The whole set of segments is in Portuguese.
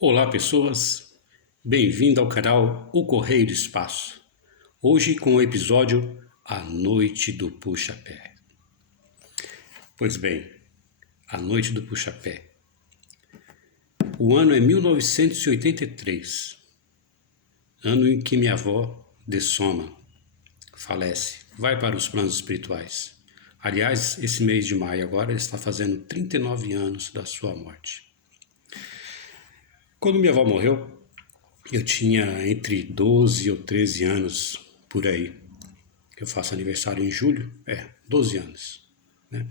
Olá, pessoas! Bem-vindo ao canal O Correio do Espaço. Hoje com o episódio A Noite do Puxa-Pé. Pois bem, A Noite do Puxa-Pé. O ano é 1983, ano em que minha avó dessoma, falece, vai para os planos espirituais. Aliás, esse mês de maio agora está fazendo 39 anos da sua morte. Quando minha avó morreu, eu tinha entre 12 ou 13 anos, por aí. Eu faço aniversário em julho, 12 anos. Né?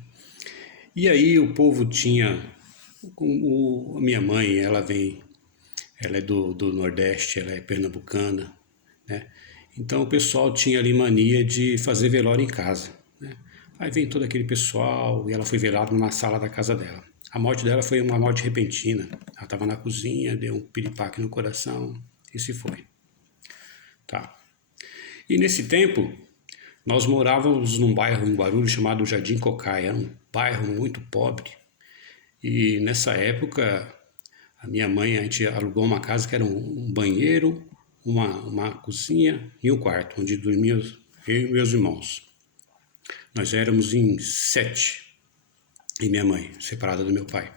E aí o povo tinha... a minha mãe, ela é do Nordeste, ela é pernambucana, né? Então o pessoal tinha ali mania de fazer velório em casa, né? Aí vem todo aquele pessoal e ela foi velada na sala da casa dela. A morte dela foi uma morte repentina. Ela estava na cozinha, deu um piripaque no coração e se foi. Tá. E nesse tempo, nós morávamos num bairro em Guarulhos chamado Jardim Cocaia, um bairro muito pobre. E nessa época, a minha mãe, a gente alugou uma casa que era um banheiro, uma cozinha e um quarto, onde dormia eu e meus irmãos. Nós éramos em 7, e minha mãe, separada do meu pai.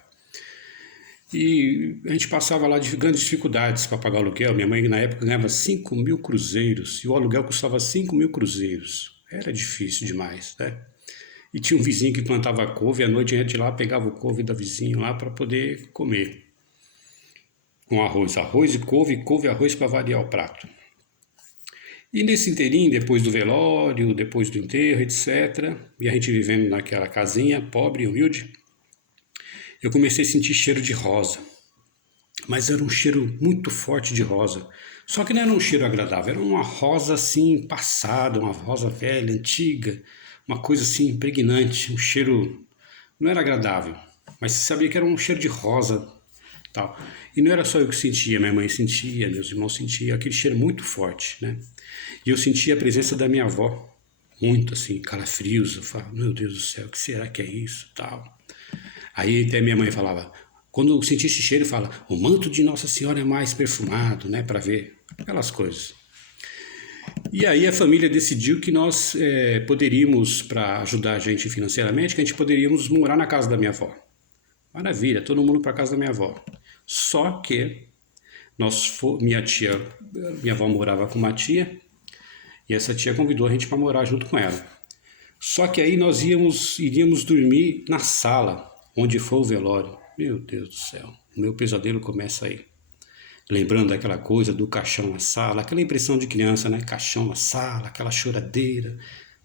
E a gente passava lá de grandes dificuldades para pagar o aluguel. Minha mãe, na época, ganhava 5.000 cruzeiros e o aluguel custava 5.000 cruzeiros. Era difícil demais, né? E tinha um vizinho que plantava couve, e à noite a gente lá pegava o couve da vizinha lá para poder comer. Com arroz, arroz e couve, couve e arroz para variar o prato. E nesse inteirinho, depois do velório, depois do enterro, etc., e a gente vivendo naquela casinha pobre e humilde, eu comecei a sentir cheiro de rosa. Mas era um cheiro muito forte de rosa. Só que não era um cheiro agradável, era uma rosa assim passada, uma rosa velha, antiga, uma coisa assim impregnante, um cheiro não era agradável, mas você sabia que era um cheiro de rosa, tal. E não era só eu que sentia, minha mãe sentia, meus irmãos sentiam, aquele cheiro muito forte, né? E eu sentia a presença da minha avó, muito assim, calafrios. Eu falava, meu Deus do céu, o que será que é isso, tal. Aí até minha mãe falava, quando eu senti esse cheiro, fala, o manto de Nossa Senhora é mais perfumado, né, para ver aquelas coisas. E aí a família decidiu que nós poderíamos, para ajudar a gente financeiramente, que a gente poderíamos morar na casa da minha avó. Maravilha, todo mundo para casa da minha avó. Só que minha avó morava com uma tia, e essa tia convidou a gente para morar junto com ela. Só que aí nós iríamos dormir na sala, onde foi o velório. Meu Deus do céu, o meu pesadelo começa aí. Lembrando daquela coisa do caixão na sala, aquela impressão de criança, né? Caixão na sala, aquela choradeira,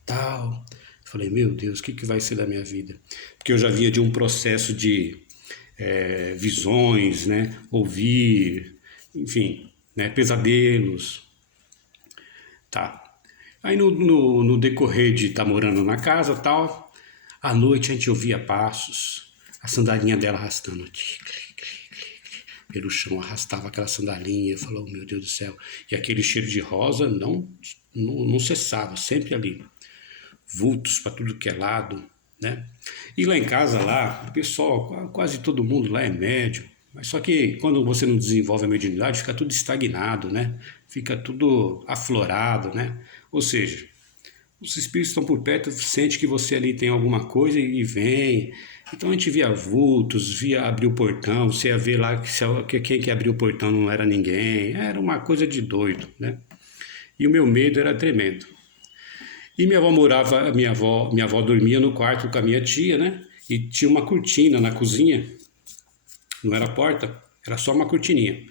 tal. Falei, meu Deus, o que vai ser da minha vida? Porque eu já vinha de um processo de visões, né? Ouvir, enfim, né? Pesadelos, tá. Aí no decorrer de estar morando na casa, tal, à noite a gente ouvia passos, a sandalinha dela arrastando, pelo chão, arrastava aquela sandalinha. Eu falava, oh, meu Deus do céu. E aquele cheiro de rosa não cessava, sempre ali. Vultos para tudo que é lado, né? E lá em casa, lá, o pessoal, quase todo mundo lá é médium. Mas só que quando você não desenvolve a mediunidade, fica tudo estagnado, né? Fica tudo aflorado, né? Ou seja, os espíritos estão por perto, sente que você ali tem alguma coisa e vem. Então a gente via vultos, via abrir o portão, você ia ver lá que quem que abriu o portão não era ninguém, era uma coisa de doido, né? E o meu medo era tremendo. E minha avó dormia no quarto com a minha tia, né? E tinha uma cortina na cozinha, não era porta, era só uma cortininha.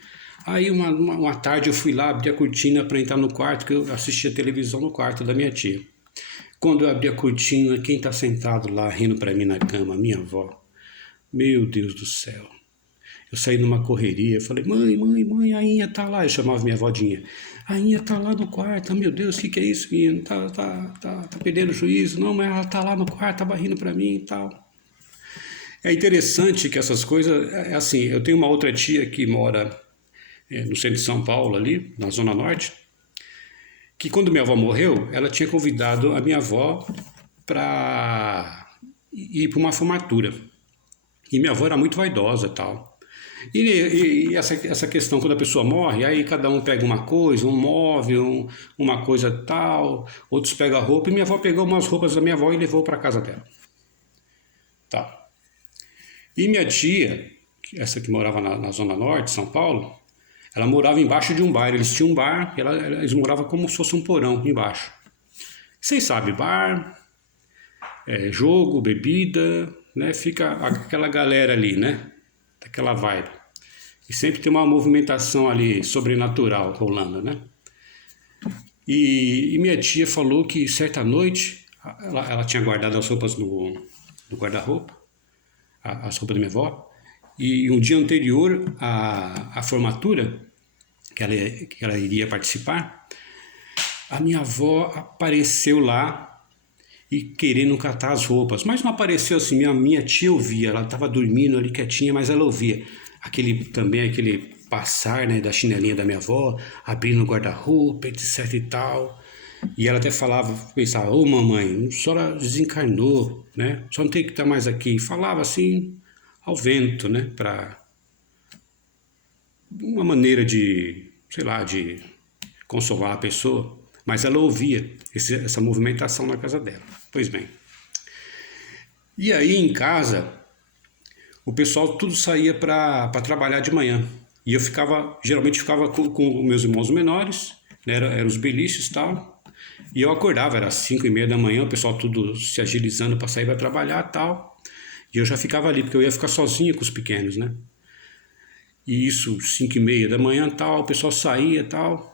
Aí uma tarde eu fui lá abrir a cortina para entrar no quarto, que eu assistia televisão no quarto da minha tia. Quando eu abri a cortina, quem está sentado lá rindo para mim na cama? Minha avó. Meu Deus do céu. Eu saí numa correria, falei, mãe, a Inha tá lá. Eu chamava minha vodinha. A Inha tá lá no quarto. Ah, meu Deus, o que é isso, Inha? Tá perdendo o juízo? Não, mas ela tá lá no quarto, tava rindo para mim e tal. É interessante que essas coisas, assim, eu tenho uma outra tia que mora no centro de São Paulo, ali, na Zona Norte, que quando minha avó morreu, ela tinha convidado a minha avó para ir para uma formatura. E minha avó era muito vaidosa e tal. E essa questão, quando a pessoa morre, aí cada um pega uma coisa, um móvel, uma coisa tal, outros pegam a roupa, e minha avó pegou umas roupas da minha avó e levou para casa dela. Tá. E minha tia, essa que morava na Zona Norte, São Paulo, ela morava embaixo de um bar. Eles tinham um bar, eles moravam como se fosse um porão embaixo. Vocês sabem, bar, jogo, bebida, né? Fica aquela galera ali, né? Daquela vibe. E sempre tem uma movimentação ali sobrenatural rolando, né? E minha tia falou que certa noite ela tinha guardado as roupas no guarda-roupa, as roupas da minha avó, e um dia anterior à formatura, que ela iria participar, a minha avó apareceu lá e querendo catar as roupas, mas não apareceu assim, minha tia ouvia, ela estava dormindo ali quietinha, mas ela ouvia aquele passar, né, da chinelinha da minha avó, abrindo o guarda-roupa, etc e tal. E ela até pensava, ô mamãe, a senhora desencarnou, né? Só não tem que estar mais aqui. Falava assim, ao vento, né? Para uma maneira de, sei lá, de consolar a pessoa. Mas ela ouvia essa movimentação na casa dela. Pois bem. E aí em casa, o pessoal tudo saía para trabalhar de manhã. E eu geralmente ficava com meus irmãos menores, né? Eram os beliches e tal. E eu acordava, era 5h30 da manhã, o pessoal tudo se agilizando para sair para trabalhar e tal. E eu já ficava ali, porque eu ia ficar sozinho com os pequenos, né? E isso, 5h30 da manhã e tal, o pessoal saía e tal.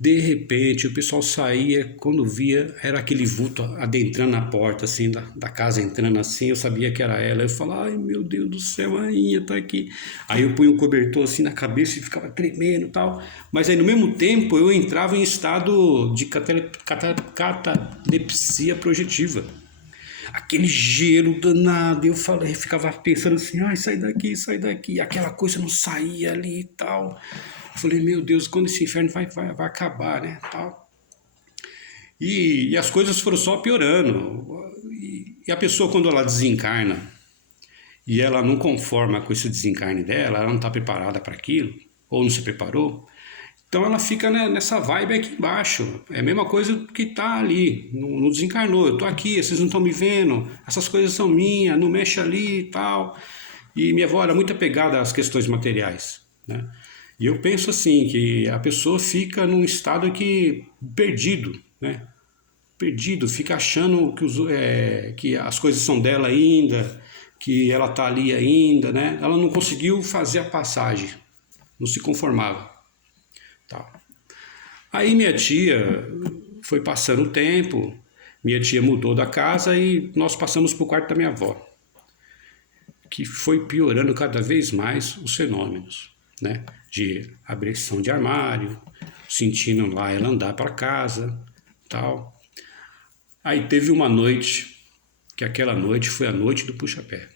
De repente, o pessoal saía, quando via, era aquele vulto adentrando na porta, assim, da casa, entrando assim, eu sabia que era ela. Eu falava, ai meu Deus do céu, a Rainha tá aqui. Aí eu punha o cobertor assim na cabeça e ficava tremendo e tal. Mas aí, no mesmo tempo, eu entrava em estado de catalepsia projetiva. Aquele gelo danado, eu ficava pensando assim, ai, sai daqui, sai daqui. E aquela coisa não saía ali e tal. Eu falei, meu Deus, quando esse inferno vai acabar, né? Tal. E as coisas foram só piorando. E a pessoa, quando ela desencarna e ela não conforma com esse desencarne dela, ela não está preparada para aquilo, ou não se preparou, então ela fica, né, nessa vibe aqui embaixo. É a mesma coisa que tá ali, não desencarnou. Eu tô aqui, vocês não estão me vendo, essas coisas são minhas, não mexe ali e tal. E minha avó era muito apegada às questões materiais, né? E eu penso assim, que a pessoa fica num estado perdido, né? Perdido, fica achando que as coisas são dela ainda, que ela tá ali ainda, né? Ela não conseguiu fazer a passagem, não se conformava. Tá. Aí minha tia foi passando o tempo, minha tia mudou da casa e nós passamos para o quarto da minha avó, que foi piorando cada vez mais os fenômenos, né? De abrição de armário, sentindo lá ela andar para casa, tal. Aí teve uma noite, que aquela noite foi a noite do puxa-pé.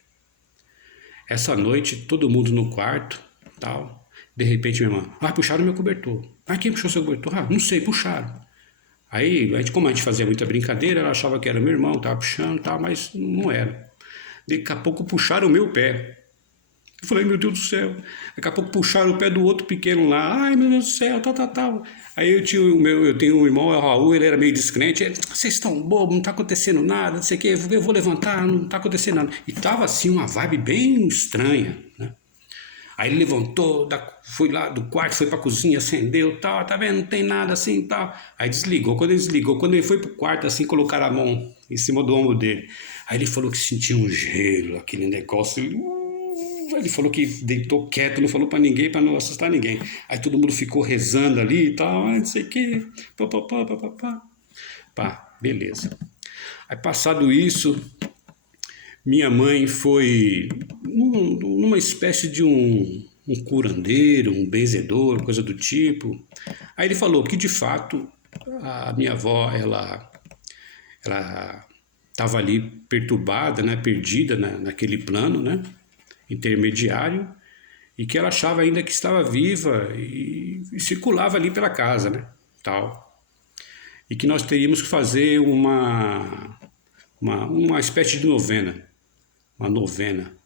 Essa noite, todo mundo no quarto, tal. De repente, minha irmã, puxaram meu cobertor. Quem puxou seu cobertor? Não sei, puxaram. Aí, como a gente fazia muita brincadeira, ela achava que era meu irmão, tava puxando e tal, mas não era. Daqui a pouco puxaram o meu pé. Eu falei, meu Deus do céu. Daqui a pouco puxaram o pé do outro pequeno lá. Ai, meu Deus do céu, tal. Aí eu tenho um irmão, o Raul, ele era meio descrente. Vocês estão bobos, não tá acontecendo nada, não sei o quê. Eu vou levantar, não tá acontecendo nada. E tava assim uma vibe bem estranha, né? Aí ele levantou, foi lá do quarto, foi pra cozinha, acendeu, tal, tá vendo, não tem nada assim, tal. Aí desligou, quando ele foi pro quarto, assim, colocaram a mão em cima do ombro dele. Aí ele falou que sentia um gelo, aquele negócio. Ele falou que deitou quieto, não falou pra ninguém, pra não assustar ninguém. Aí todo mundo ficou rezando ali e tal, não sei o que, pá, beleza. Aí passado isso, minha mãe foi numa espécie de um curandeiro, um benzedor, coisa do tipo. Aí ele falou que, de fato, a minha avó, ela estava ali perturbada, né, perdida naquele plano, né, intermediário, e que ela achava ainda que estava viva e circulava ali pela casa, né, tal. E que nós teríamos que fazer uma espécie de novena, uma novena,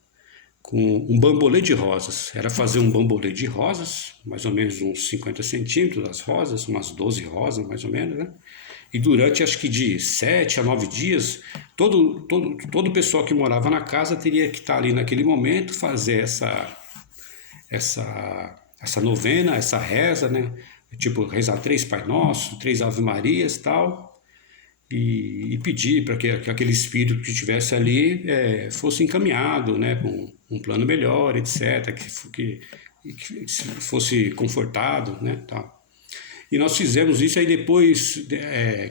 com um bambolê de rosas. Era fazer um bambolê de rosas, mais ou menos uns 50 centímetros as rosas, umas 12 rosas mais ou menos, né? E durante acho que de 7 a 9 dias, todo o pessoal que morava na casa teria que estar ali naquele momento, fazer essa novena, essa reza, né? Tipo, rezar 3 Pai Nosso, 3 Ave Marias e tal, e pedir para que aquele espírito que estivesse ali fosse encaminhado, né, com um plano melhor, etc., que fosse confortado, né, tal. E nós fizemos isso aí depois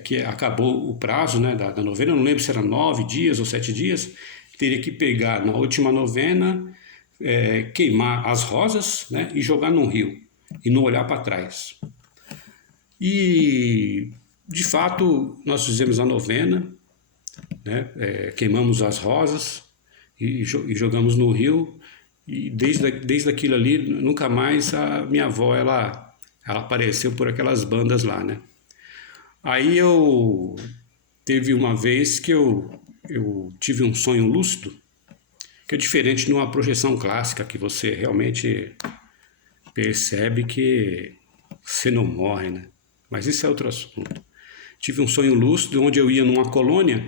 que acabou o prazo, né, da novena, eu não lembro se era 9 dias ou 7 dias, teria que pegar na última novena, queimar as rosas, né, e jogar num rio, e não olhar para trás. E, de fato, nós fizemos a novena, né, queimamos as rosas e jogamos no rio, e desde aquilo ali, nunca mais a minha avó, ela apareceu por aquelas bandas lá, né? Aí teve uma vez que eu tive um sonho lúcido, que é diferente de uma projeção clássica, que você realmente percebe que você não morre, né? Mas isso é outro assunto. Tive um sonho lúcido onde eu ia numa colônia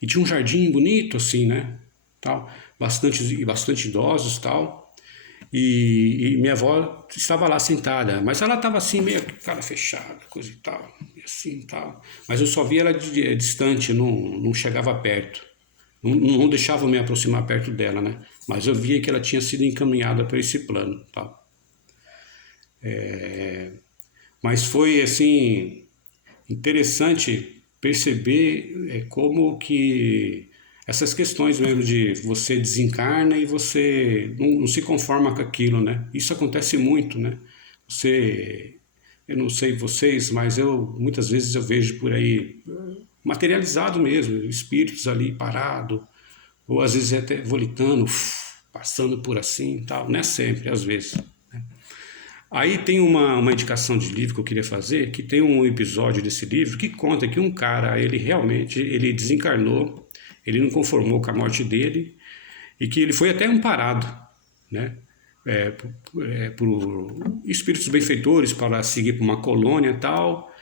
e tinha um jardim bonito assim, né? Tal, bastante idosos, tal. E minha avó estava lá sentada, mas ela estava assim meio cara fechada, coisa e tal, e assim e tal. Mas eu só via ela distante, não chegava perto. Não deixava eu me aproximar perto dela, né? Mas eu via que ela tinha sido encaminhada para esse plano, tal. Mas foi assim interessante perceber como que essas questões mesmo de você desencarna e você não se conforma com aquilo, né? Isso acontece muito, né? Eu não sei vocês, mas muitas vezes eu vejo por aí materializado mesmo, espíritos ali parado, ou às vezes até volitando, passando por assim e tal, não é sempre, às vezes. Aí tem uma indicação de livro que eu queria fazer, que tem um episódio desse livro que conta que um cara, ele desencarnou, ele não conformou com a morte dele e que ele foi até amparado, né, por espíritos benfeitores para seguir para uma colônia e tal,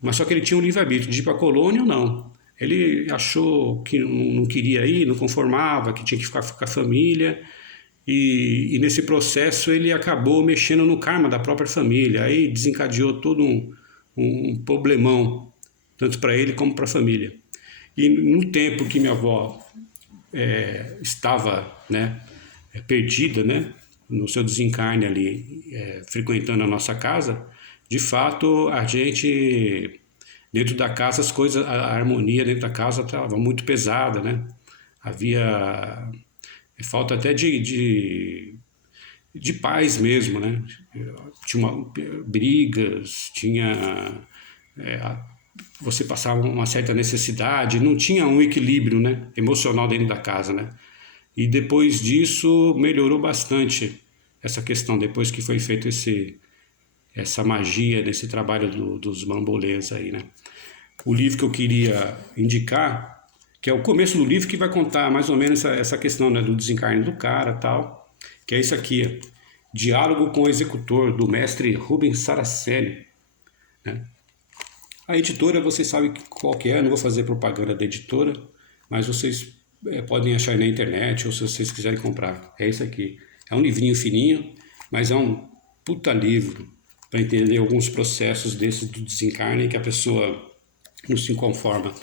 mas só que ele tinha um livre-arbítrio de ir para a colônia ou não. Ele achou que não queria ir, não conformava, que tinha que ficar com a família. E nesse processo ele acabou mexendo no karma da própria família, aí desencadeou todo um problemão, tanto para ele como para a família. E no tempo que minha avó estava, né, perdida, né, no seu desencarne ali, frequentando a nossa casa, de fato a gente, dentro da casa, a harmonia dentro da casa estava muito pesada, né, havia falta até de paz mesmo, né? Tinha brigas, você passava uma certa necessidade, não tinha um equilíbrio, né, emocional dentro da casa, né? E depois disso melhorou bastante essa questão, depois que foi feito essa magia desse trabalho dos bambolês aí, né? O livro que eu queria indicar, que é o começo do livro, que vai contar mais ou menos essa questão, né, do desencarne do cara, tal, que é isso aqui, Diálogo com o Executor, do mestre Rubens Saraceni, né? A editora, vocês sabem qual que é, não vou fazer propaganda da editora, mas vocês podem achar aí na internet, ou se vocês quiserem comprar, é isso aqui. É um livrinho fininho, mas é um puta livro para entender alguns processos desses do desencarne que a pessoa não se conforma,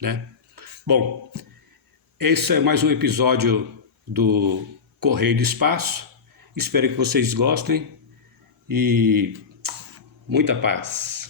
né? Bom, esse é mais um episódio do Correio do Espaço. Espero que vocês gostem e muita paz.